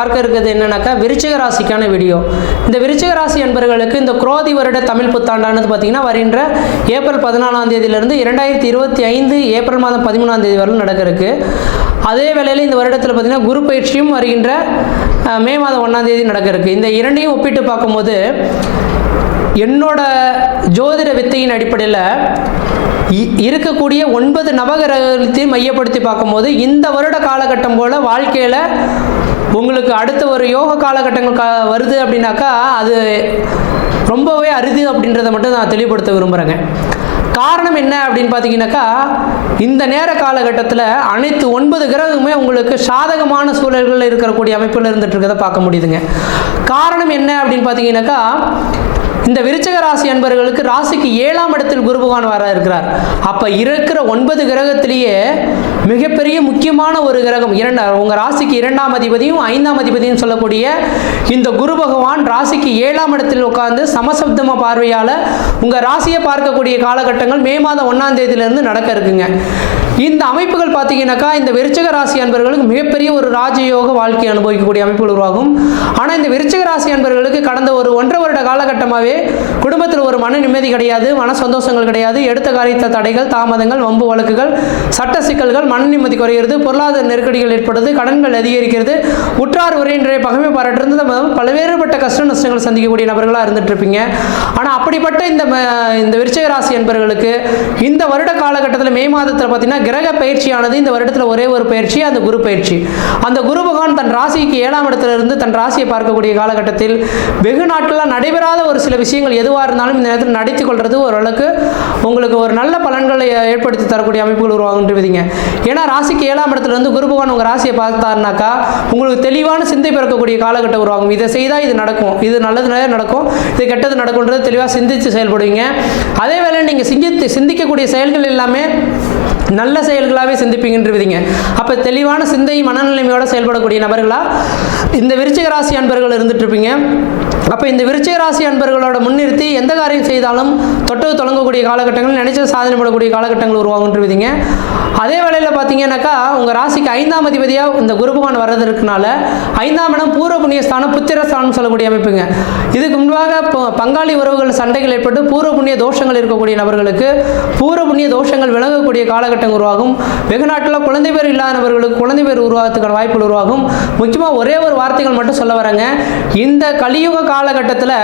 பார்க்க இருக்கிறது என்னன்னாக்கா விருச்சிக ராசிக்கான வீடியோ. இந்த விருச்சிக ராசி என்பவர்களுக்கு இந்த குரோதி வருட தமிழ் புத்தாண்டானது பார்த்தீங்கன்னா வருகின்ற ஏப்ரல் 14ஆம் தேதியிலிருந்து 2025 ஏப்ரல் மாதம் 13ஆம் தேதி வரை நடக்க இருக்கு. அதே வேளையில் இந்த வருடத்தில் பார்த்தீங்கன்னா குரு பயிற்சியும் வருகின்ற மே மாதம் 1ஆம் தேதி நடக்க இருக்கு. இந்த இரண்டையும் ஒப்பிட்டு பார்க்கும்போது என்னோட ஜோதிட வித்தையின் அடிப்படையில் இருக்கக்கூடிய 9 நவகிரகத்தையும் மையப்படுத்தி பார்க்கும்போது இந்த வருட காலகட்டம் போல் வாழ்க்கையில் உங்களுக்கு அடுத்த ஒரு யோக காலகட்டங்கள் வருது அப்படின்னாக்கா அது ரொம்பவே அரிது அப்படின்றத மட்டும் நான் தெளிவுபடுத்த விரும்புகிறேங்க. காரணம் என்ன அப்படின்னு பார்த்தீங்கன்னாக்கா இந்த நேர காலகட்டத்தில் அனைத்து 9 கிரகமுமே உங்களுக்கு சாதகமான சூழல்களில் இருக்கக்கூடிய அமைப்பில் இருந்துட்டு இருக்கிறத பார்க்க முடியுதுங்க. காரணம் என்ன அப்படின்னு பார்த்தீங்கன்னாக்கா இந்த விருச்சிக ராசி அன்பர்களுக்கு ராசிக்கு 7ஆம் இடத்தில் குரு பகவான் வர இருக்கிறார். அப்போ இருக்கிற 9 கிரகத்திலேயே மிகப்பெரிய முக்கியமான ஒரு கிரகம் உங்கள் ராசிக்கு 2ஆம் அதிபதியும் 5ஆம் அதிபதியும் சொல்லக்கூடிய இந்த குரு பகவான் ராசிக்கு 7ஆம் இடத்தில் உட்கார்ந்து சமசப்தம பார்வையால் உங்கள் ராசியை பார்க்கக்கூடிய காலகட்டங்கள் மே மாதம் 1ஆம் தேதியிலிருந்து நடக்க இருக்குங்க. இந்த அமைப்புகள் பார்த்தீங்கன்னாக்கா இந்த விருச்சிக ராசி அன்பர்களுக்கு மிகப்பெரிய ஒரு ராஜயோக வாழ்க்கை அனுபவிக்கக்கூடிய அமைப்புகள் உருவாகும். ஆனால் இந்த விருச்சிக ராசி அன்பர்களுக்கு கடந்த ஒரு 1.5 வருட காலகட்டமாகவே குடும்பத்தில் ஒரு மன நிம்மதி கிடையாது, மன சந்தோஷங்கள் கிடையாது, எடுத்த காரியத்த தடைகள், தாமதங்கள், வம்பு வழக்குகள், சட்ட சிக்கல்கள், மன நிம்மதி குறைகிறது, பொருளாதார நெருக்கடிகள் ஏற்படுது, கடன்கள் அதிகரிக்கிறது, உற்றார் உறவினரை பகைமை பாராட்டுறது, பல்வேறுபட்ட கஷ்ட நஷ்டங்கள் சந்திக்கக்கூடிய நபர்களாக இருந்துட்டு இருப்பீங்க. ஆனால் அப்படிப்பட்ட இந்த விருச்சிக ராசி என்பவர்களுக்கு இந்த வருட காலகட்டத்தில் மே மாதத்தில் பார்த்தீங்கன்னா கிரக பயிற்சியானது இந்த வருடத்தில் ஒரே ஒரு பயிற்சி, அந்த குரு பயிற்சி. அந்த குரு பகவான் தன் ராசிக்கு 7ஆம் இடத்திலிருந்து தன் ராசியை பார்க்கக்கூடிய காலகட்டத்தில் வெகு நாட்களாக நடைபெறாத ஒரு சில விஷயங்கள் எதுவாக இருந்தாலும் இந்த நேரத்தில் நடத்தி கொள்வது ஓரளவுக்கு உங்களுக்கு ஒரு நல்ல பலன்களை ஏற்படுத்தி தரக்கூடிய அமைப்புகள் உருவாகுன்றீங்க. ஏன்னா ராசிக்கு 7ஆம் இடத்துலேருந்து குரு பகவான் உங்கள் ராசியை பார்த்தாருனாக்கா உங்களுக்கு தெளிவான சிந்தை பிறக்கக்கூடிய காலகட்டம் உருவாகும். இதை செய்தால் இது நடக்கும், இது நல்லது நடக்கும், இது கெட்டது நடக்கும்ன்றது தெளிவாக சிந்தித்து செயல்படுவீங்க. அதே வேளை நீங்கள் சிந்திக்கக்கூடிய செயல்கள் எல்லாமே நல்ல செயல்களாகவே சிந்திப்பீங்கன்றீங்க. அப்போ தெளிவான சிந்தை மனநிலைமையோடு செயல்படக்கூடிய நபர்களாக இந்த விருச்சிக ராசி அன்பர்கள் இருந்துட்டு இருப்பீங்க. அப்போ இந்த விருச்சிக ராசி அன்பர்களோட முன்னிறுத்தி எந்த காரியம் செய்தாலும் தொட்டு தொடங்கக்கூடிய காலகட்டங்கள், நினைச்ச சாதனை படக்கூடிய காலகட்டங்கள் உருவாகுன்றீங்க. அதே வேளையில் பார்த்தீங்கன்னாக்கா உங்கள் ராசிக்கு 5ஆம் அதிபதியாக இந்த குரு பகவான் வர்றதுக்குனால 5ஆம் இடம் பூர்வ புண்ணியஸ்தானம், புத்திரஸ்தானம் சொல்லக்கூடிய அமைப்புங்க. இதுக்கு முன்பாக பங்காளி உறவுகள் சண்டைகள் ஏற்பட்டு பூர்வ புண்ணிய தோஷங்கள் இருக்கக்கூடிய நபர்களுக்கு பூர்வ புண்ணிய தோஷங்கள் விலகக்கூடிய காலகட்டம் உருவாகும். வெகு நாட்டில் குழந்தை பேர் இல்லாதவர்களுக்கு குழந்தை பேர் உருவாகிறதுக்கான வாய்ப்புகள் உருவாகும். முக்கியமாக ஒரே ஒரு வார்த்தைகள் மட்டும் சொல்ல வரேங்க. இந்த கலியுக காலகட்டத்தில்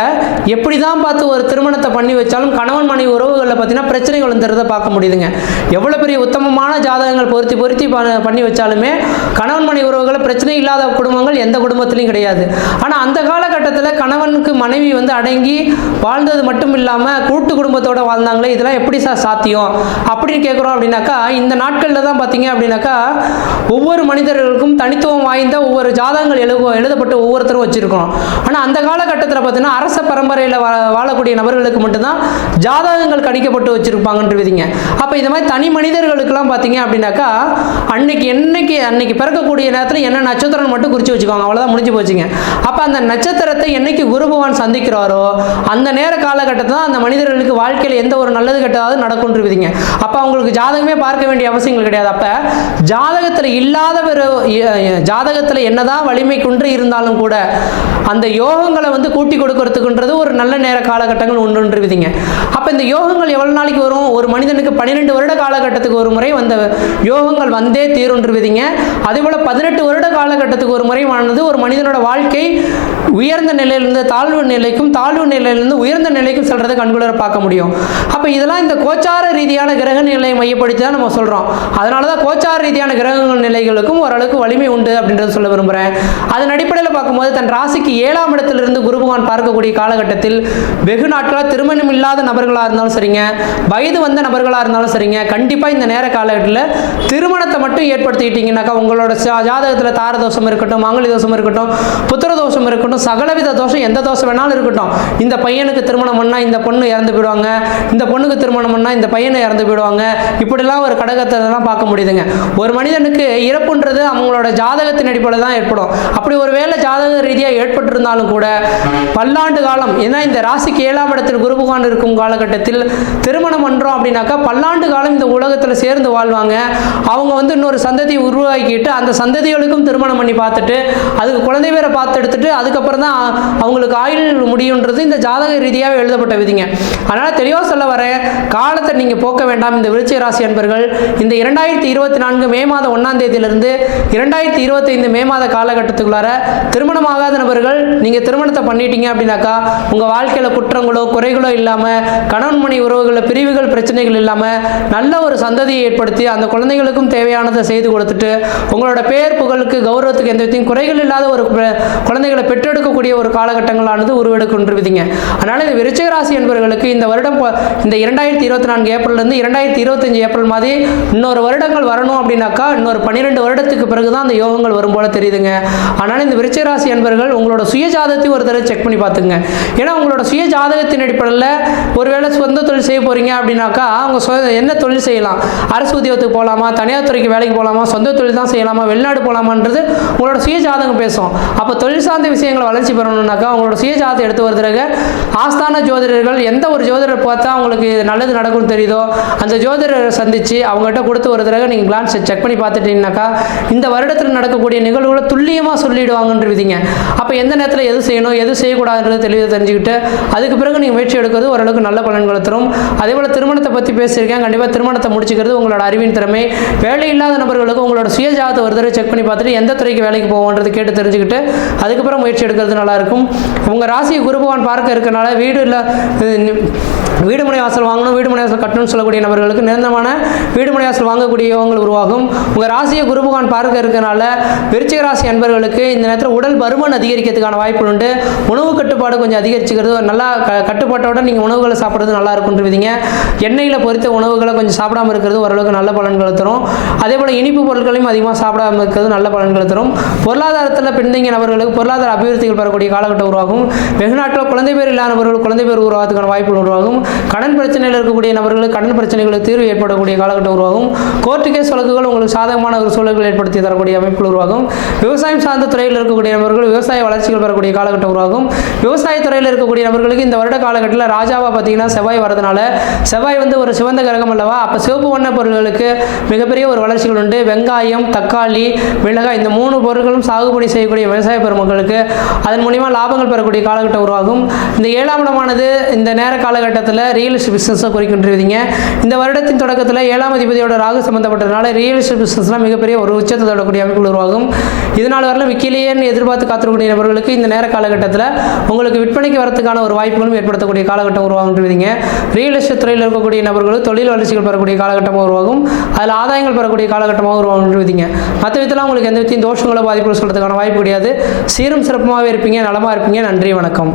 எப்படி தான் பார்த்து ஒரு திருமணத்தை பண்ணி வச்சாலும் கணவன் மனைவி உறவுகளில் பார்த்தீங்கன்னா பிரச்சனைகள் வந்துடுறத பார்க்க முடியுதுங்க. எவ்வளோ பெரிய உத்தமமான ஜாதகங்கள் பொருத்தி பண்ணி வச்சாலுமே கணவன் மனைவி உறவுகளை பிரச்சனை இல்லாத குடும்பங்கள் எந்த குடும்பத்திலையும் கிடையாது. ஆனால் அந்த காலகட்டத்தில் கணவனுக்கு மனைவி அடங்கி வாழ்ந்தது மட்டும் இல்லாமல் கூட்டு குடும்பத்தோடு வாழ்ந்தாங்களே, இதெல்லாம் எப்படி சாத்தியம் அப்படின்னு கேட்குறோம். அப்படின்னாக்கா இந்த நாட்களில் தான் பார்த்தீங்க அப்படின்னாக்கா ஒவ்வொரு மனிதர்களுக்கும் தனித்துவம் வாய்ந்த ஒவ்வொரு ஜாதகங்கள் எழுதப்பட்டு ஒவ்வொருத்தரும் வச்சிருக்கோம். ஆனால் அந்த காலகட்டத்தில் பார்த்தீங்கன்னா அரச பரம்பரையில் வாழக்கூடிய நபர்களுக்கு மட்டும்தான் ஜாதகங்கள் கணிக்கப்பட்டு வச்சிருப்பாங்கன்றீங்க. அப்போ இந்த மாதிரி தனி மனிதர்களுக்கெல்லாம் பார்த்தீங்க அப்படின்னாக்கா அன்னைக்கு பிறக்கக்கூடிய நேரத்தில் என்ன நட்சத்திரம் மட்டும் குறித்து வச்சுக்கோங்க, அவ்வளோதான் முடிஞ்சு போச்சுங்க. அப்போ அந்த நட்சத்திரத்தை என்னைக்கு குரு பகவான் சந்திக்கிறாரோ அந்த நேர காலகட்டத்தில் தான் அந்த மனிதர்களுக்கு வாழ்க்கையில் எந்த ஒரு நல்லது கெட்டதாவது நடக்கும்ன்றீங்க. அப்போ அவங்களுக்கு ஜாதகமே பார்க்க வேண்டிய அவசியங்கள் கிடையாது. அப்போ ஜாதகத்தில் என்னதான் வலிமை குன்று இருந்தாலும் கூட அந்த யோகங்களை கூட்டி கொடுக்கறதுக்குன்றது ஒரு நல்ல நேர காலகட்டங்கள் ஒன்றுன்றீங்க. அப்போ இந்த யோகங்கள் எவ்வளவு நாளைக்கு வரும்? ஒரு மனிதனுக்கு 12 வருட காலகட்டத்துக்கு ஒரு முறை வந்த யோகங்கள் வந்தே தீருன்றீங்க. அதே போல 18 வருட காலகட்டத்துக்கு ஒரு முறை வாழ்ந்தது ஒரு மனிதனோட வாழ்க்கை உயர்ந்த நிலையிலிருந்து தாழ்வு நிலைக்கும், தாழ்வு நிலையிலிருந்து உயர்ந்த நிலைக்கும் செல்றதை கண்குளர பார்க்க முடியும். அப்போ இதெல்லாம் இந்த கோச்சார ரீதியான கிரக நிலையை மையப்படுத்தி தான் நம்ம சொல்கிறோம். அதனால தான் கோச்சார ரீதியான கிரகங்கள் நிலைகளுக்கும் ஓரளவுக்கு வலிமை உண்டு அப்படின்றத சொல்ல விரும்புகிறேன். அதன் அடிப்படையில் பார்க்கும்போது தன் ராசிக்கு 7ஆம் இடத்திலிருந்து குரு பகவான் பார்க்கக்கூடிய காலகட்டத்தில் வெகு நாட்களாக திருமணம் இல்லாத நபர்களாக இருந்தாலும் சரிங்க, வயது வந்த நபர்களாக இருந்தாலும் சரிங்க, கண்டிப்பாக இந்த நேர காலகட்டத்தில் திருமணத்தை மட்டும் ஏற்படுத்திக்கிட்டீங்கன்னாக்கா உங்களோட ஜாதகத்தில் தார தோஷம் இருக்கட்டும், மாங்கலி தோஷம் இருக்கட்டும், புத்திர தோஷம் இருக்கட்டும், சகலவித தோஷம் எந்த தோஷம் வேணாலும் இருக்கட்டும், இந்த பையனுக்கு திருமணம் பண்ணால் இந்த பொண்ணு இறந்து போயிடுவாங்க, இந்த பொண்ணுக்கு திருமணம் பண்ணால் இந்த பையனை இறந்து போயிடுவாங்க, இப்படிலாம் ஒரு கடகத்தெல்லாம் பார்க்க முடியுதுங்க. ஒரு மனிதனுக்கு இறப்புன்றது அவங்களோட ஜாதகத்தின் அடிப்படையில் தான் ஏற்படும். அப்படி ஒரு வேளை ஜாதக ரீதியாக ஏற்பட்டிருந்தாலும் கூட பல்லாண்டு காலம், ஏன்னா இந்த ராசிக்கு 7ஆம் இடத்தில் குரு பகவான் இருக்கும் காலகட்டம் காலகட்டத்தில் திருமணம் பண்ணுறோம் அப்படின்னாக்கா பல்லாண்டு காலம் இந்த உலகத்தில் சேர்ந்து வாழ்வாங்க. அவங்க வந்து இன்னொரு சந்ததியை உருவாக்கிட்டு அந்த சந்ததிகளுக்கும் திருமணம் பண்ணி பார்த்துட்டு அதுக்கு குழந்தை பேரை பார்த்து எடுத்துட்டு அதுக்கப்புறம் தான் அவங்களுக்கு ஆயுள் முடியுன்றது இந்த ஜாதக ரீதியாக எழுதப்பட்ட விதிங்க. அதனால் தெளிவாக சொல்ல வர காலத்தை நீங்கள் போக்க வேண்டாம். இந்த விருச்சிக ராசி அன்பர்கள் இந்த 2024 மே மாதம் 1ஆம் தேதியிலிருந்து 2025 மே மாத காலகட்டத்துக்குள்ளார திருமணமாகாத நபர்கள் நீங்கள் திருமணத்தை பண்ணிட்டீங்க அப்படின்னாக்கா உங்கள் வாழ்க்கையில் குற்றங்களோ குறைகளோ இல்லாமல் கணவன் மணி உறவுகளில் பிரிவுகள் பிரச்சனைகள் இல்லாமல் நல்ல ஒரு சந்ததியை ஏற்படுத்தி அந்த குழந்தைகளுக்கும் தேவையானதை செய்து கொடுத்துட்டு உங்களோட பேர் புகழுக்கு கௌரவத்துக்கு எந்த விதத்தையும் குறைகள் இல்லாத ஒரு குழந்தைகளை பெற்றெடுக்கக்கூடிய ஒரு காலகட்டங்களானது உருவெடுக்கின்றவிதிங்க. அதனால் இந்த விருச்சிக ராசி என்பவர்களுக்கு இந்த வருடம் இந்த 2024 ஏப்ரல்லேருந்து 2025 ஏப்ரல் மாதிரி இன்னொரு வருடங்கள் வரணும் அப்படின்னாக்கா இன்னொரு 12 வருடத்துக்கு பிறகு தான் அந்த யோகங்கள் வரும் போல தெரியுதுங்க. அதனால் இந்த விருச்சிக ராசி என்பவர்கள் உங்களோட சுய ஜாதகத்தையும் ஒரு தடவை செக் பண்ணி பார்த்துங்க. ஏன்னா உங்களோட சுய ஜாதகத்தின் அடிப்படையில் ஒருவேளை சொந்த தொழில் செய்ய போகிறீங்க அப்படின்னாக்கா அவங்க என்ன தொழில் செய்யலாம், அரசு உத்தியோகத்துக்கு போகலாமா, தனியார் துறைக்கு வேலைக்கு போகலாமா, சொந்த தொழில் தான் செய்யலாமா, வெளிநாடு போகலாமான்றது உங்களோட சுய ஜாதகம் பேசும். அப்போ தொழில் சார்ந்த விஷயங்களை வளர்ச்சி பெறணும்னாக்கா உங்களோட சுய ஜாதகத்தை எடுத்து வருதுறங்க ஆஸ்தான ஜோதிடர்கள் எந்த ஒரு ஜோதிடர் பார்த்தா உங்களுக்கு நல்லது நடக்கும்னு தெரியுதோ அந்த ஜோதிடரை சந்தித்து அவங்ககிட்ட கொடுத்து ஒரு தடவை நீங்கள் கிளான்ஸ் செக் பண்ணி பார்த்துட்டீங்கன்னாக்கா இந்த வருடத்தில் நடக்கக்கூடிய நிகழ்வுகளை துல்லியமாக சொல்லிடுவாங்கன்ற விதிங்க. அப்போ எந்த நேரத்தில் எது செய்யணும் எது செய்யக்கூடாதுன்றது தெளிவாக தெரிஞ்சுக்கிட்டு அதுக்கு பிறகு நீங்கள் முயற்சி எடுக்கிறது ஓரளவுக்கு நல்ல பலன்களை தரும். அதே போல் திருமணத்தை பற்றி பேசியிருக்கேன். கண்டிப்பாக திருமணத்தை முடிச்சுக்கிறது உங்களோட அறிவின் திறமை. வேலை இல்லாத நபர்களுக்கு உங்களோட சுய ஜாதகத்தை ஒரு தடவை செக் பண்ணி பார்த்துட்டு எந்த துறைக்கு வேலைக்கு போவோன்றது கேட்டு தெரிஞ்சுக்கிட்டு அதுக்கப்புறம் முயற்சி எடுக்கிறது நல்லாயிருக்கும். உங்கள் ராசி குரு பகவான் பார்க்க இருக்கனால வீடு மனை வாசல் வாங்கணும், வீடு மனை வாசல் கட்டணும்னு சொல்லக்கூடிய நபர்களுக்கு நிரந்தரமான வீடு மனை வாசல் வாங்கக்கூடிய யோகங்கள் உருவாகும். உங்கள் ராசியை குரு பகவான் பார்க்க இருக்கனால விருச்சிக ராசி அன்பர்களுக்கு இந்த நேரத்தில் உடல் பருமன் அதிகரிக்கிறதுக்கான வாய்ப்பு உண்டு. உணவு கட்டுப்பாடு கொஞ்சம் அதிகரிச்சுக்கிறது நல்லா கட்டுப்பாட்டோட நீங்கள் உணவுகளை சாப்பிட்றது நல்லா இருக்குன்றீங்க. எண்ணெயில் பொரித்த உணவுகளை கொஞ்சம் சாப்பிடாமல் இருக்கிறது ஓரளவுக்கு நல்ல பலன்களை தரும். அதே போல் இனிப்பு பொருட்களையும் அதிகமாக சாப்பிடாமல் இருக்கிறது நல்ல பலன்களை தரும். பொருளாதாரத்தில் பின்தங்கிய நபர்களுக்கு பொருளாதார அபிவிருத்திகள் பெறக்கூடிய காலகட்டம் உருவாகும். வெகு நாட்கள் குழந்தை பேர் இல்லாத நபர்கள் குழந்தை பேர் உருவாகிறதுக்கான வாய்ப்புகள் உருவாகும். கடன் பிரச்சனையில் இருக்கக்கூடிய நபர்களுக்கு கடன் பிரச்சனைகளுக்கு தீர்வு ஏற்படக்கூடிய காலகட்டம் உருவாகும். கோர்ட்டு கேஸ் வழக்குகள் உங்களுக்கு சாதகமான ஒரு சூழல்கள் ஏற்படுத்தி தரக்கூடிய அமைப்புகள் உருவாகும். விவசாயம் சார்ந்த துறையில் இருக்கக்கூடிய நபர்கள் விவசாய வளர்ச்சிகள் பெறக்கூடிய காலகட்டம் உருவாகும். விவசாய துறையில் இருக்கக்கூடிய நபர்களுக்கு இந்த வருட காலகட்டத்தில் ராஜாவா பார்த்தீங்கன்னா செவ்வாய் வரதுனால செவ்வாய் வந்து ஒரு சிவந்த கிரகம் அல்லவா, அப்போ சிவப்பு வண்ண பொருட்களுக்கு மிகப்பெரிய ஒரு வளர்ச்சிகள் உண்டு. வெங்காயம், தக்காளி, மிளகாய் இந்த 3 பொருட்களும் சாகுபடி செய்யக்கூடிய விவசாய பெருமக்களுக்கு அதன் மூலிமா லாபங்கள் பெறக்கூடிய காலகட்டம் உருவாகும். இந்த 7ஆம் இடமானது இந்த நேர காலகட்டத்தில் ரியல் எஸ்டேட் பிஸ்னஸை குறிக்கின்றீங்க. இந்த வருடத்தின் தொடக்கத்தில் 7ஆம் அதிபதியோட ராகு சம்பந்தப்பட்டதுனால ரியல் எஸ்டேட் பிஸ்னஸ்லாம் மிகப்பெரிய ஒரு உச்சத்தை தொடரக்கூடிய அமைப்புகள் உருவாகும். இதனால் வரல விக்கிலேன்னு எதிர்பார்த்து காத்திருக்கக்கூடிய நபர்களுக்கு இந்த நேர காலகட்டத்தில் உங்களுக்கு விற்பனைக்கு வரத்துக்கான ஒரு வாய்ப்புகளும் ஏற்படுத்தக்கூடிய காலகட்டம் உருவாகுன்றீங்க. ரியல் எஸ்டேட் துறையில் இருக்கக்கூடிய நபர்கள் தொழில் வளர்ச்சிகள் பெறக்கூடிய காலகட்டமாக உருவாகும். அதில் ஆதாயங்கள் பெறக்கூடிய காலகட்டமாக உருவாகுன்றீங்க. மற்ற விதத்தில் உங்களுக்கு எந்த விதத்தையும் தோஷங்களோ பாதிப்புகள் சொல்கிறதுக்கான வாய்ப்பு கிடையாது. சீரும் சிறப்புமாகவே இருப்பீங்க, நலமாக இருப்பீங்க. நன்றி, வணக்கம்.